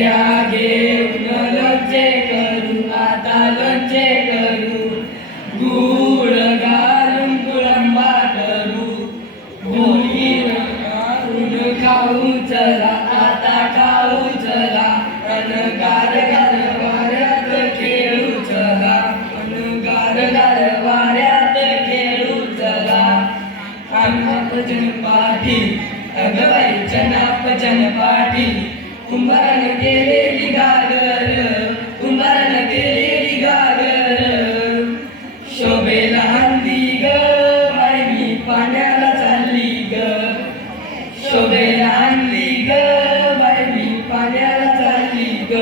कैऱ्या घेऊन लोणचे करू, आता लोणचे करू. गुळ घालून गुळंबा करू, गुळीन घालून खाऊ चला, आता खाऊ चला. अन गार गार वाऱ्यात खेळू चला, अन गार गार वाऱ्यात खेळू चला. भजन पाठी अगं बाई भजन पाठी. कुंभारानं केलेली गागर, कुंभारानं केलेली गागर. शोभेला हंदी ग बाई मी पाण्याला चालली ग, शोभेला हंदी ग बाई मी पाण्याला चालली ग.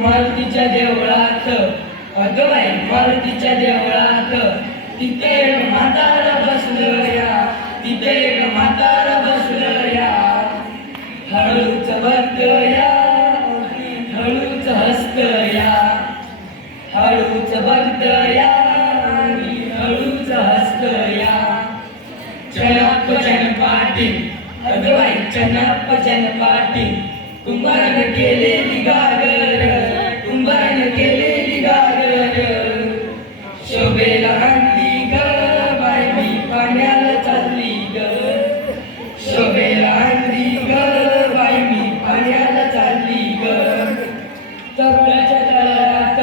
मारुतीच्या देवळात अगं बाई मारुतीच्या देवळात तिथे एक म्हातारा बसलं या, तिथे एक म्हातारा बसलं या. हळूच बघत या, हळूच हसत या, हळूच बघत या आणि हळूच हसत या. भजन पाठी अगं बाई भजन पाठी. कुंभारानं केलेली गागर, कुंभारानं केलेली गागर. शोभेला हंदी ग बाई मी पाण्याला चालली ग, शोभेला हंदी ग बाई मी पाण्याला चालली ग. तळ्याच्या तळ्यात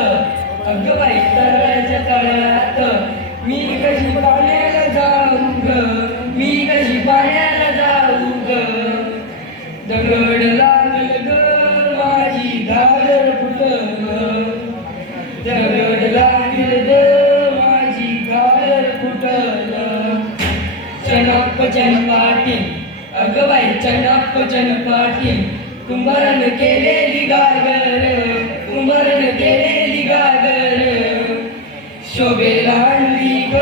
अगं बाई तळ्याच्या तळ्यात मी कशी पाण्याला जाऊ ग, मी कशी पाण्याला जाऊ ग. दगड लागल ग माझी घागर फुटल, दगड लागल ग माझी घागर फुटल. भजन पाठी अगं बाई भजन पाठी. कुंभारानं केलेली गागर, कुंभारानं केलेली गागर. शोभेला हंदी ग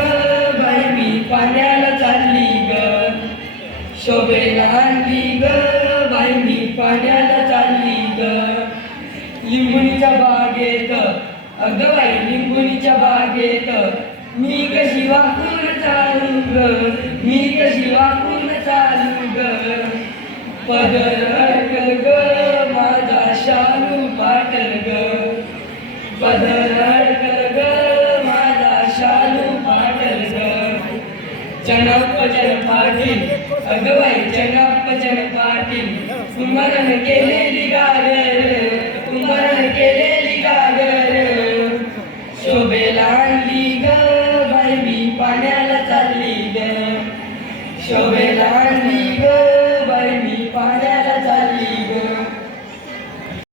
बाई मी पाण्याला चालली ग, शोभेला हंदी ग बाई मी पाण्याला चालली ग. लिंबुनीच्या बागेत अगं बाई लिंबुनीच्या बागेत मी कशी वाकून चालू ग, मी कशी वाकून चालू ग. पदर अडकल ग माझा शालू पाटल ग, पदर अडकल ग माझा शालू पाटल ग. भजन पाठी अगं बाई भजन पाठी. कुंभारानं केलेली गागर, कुंभारानं केलेली